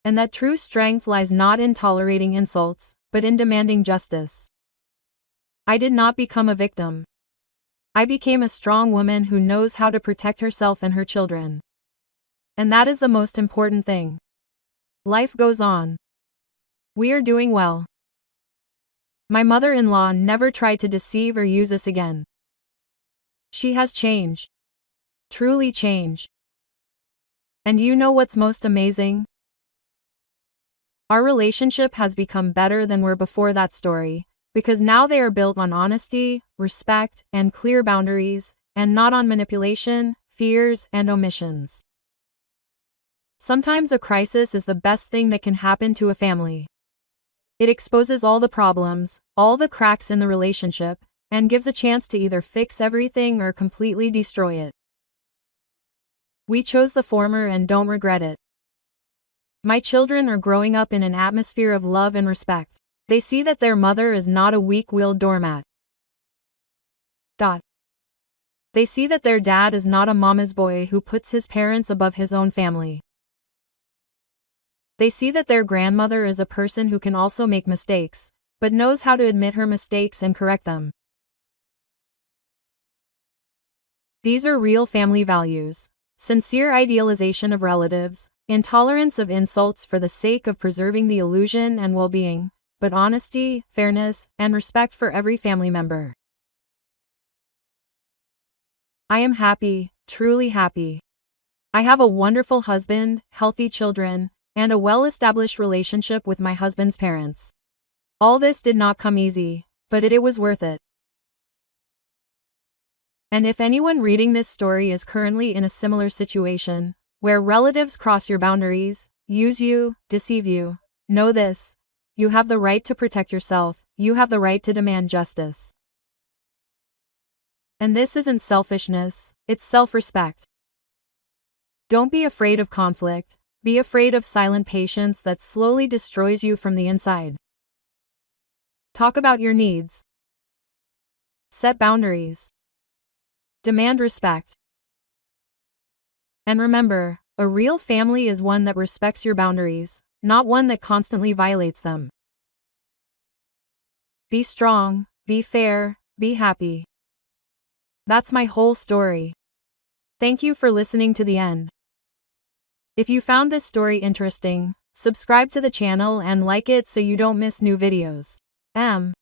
And that true strength lies not in tolerating insults, but in demanding justice. I did not become a victim. I became a strong woman who knows how to protect herself and her children. And that is the most important thing. Life goes on. We are doing well. My mother-in-law never tried to deceive or use us again. She has changed. Truly changed. And you know what's most amazing? Our relationship has become better than were before that story, because now they are built on honesty, respect, and clear boundaries, and not on manipulation, fears, and omissions. Sometimes a crisis is the best thing that can happen to a family. It exposes all the problems, all the cracks in the relationship, and gives a chance to either fix everything or completely destroy it. We chose the former and don't regret it. My children are growing up in an atmosphere of love and respect. They see that their mother is not a weak-willed doormat. They see that their dad is not a mama's boy who puts his parents above his own family. They see that their grandmother is a person who can also make mistakes, but knows how to admit her mistakes and correct them. These are real family values: sincere idealization of relatives, intolerance of insults for the sake of preserving the illusion and well-being, but honesty, fairness, and respect for every family member. I am happy, truly happy. I have a wonderful husband, healthy children, and a well-established relationship with my husband's parents. All this did not come easy, but it was worth it. And if anyone reading this story is currently in a similar situation, where relatives cross your boundaries, use you, deceive you, know this: you have the right to protect yourself, you have the right to demand justice. And this isn't selfishness, it's self-respect. Don't be afraid of conflict. Be afraid of silent patience that slowly destroys you from the inside. Talk about your needs. Set boundaries. Demand respect. And remember, a real family is one that respects your boundaries, not one that constantly violates them. Be strong, be fair, be happy. That's my whole story. Thank you for listening to the end. If you found this story interesting, subscribe to the channel and like it so you don't miss new videos.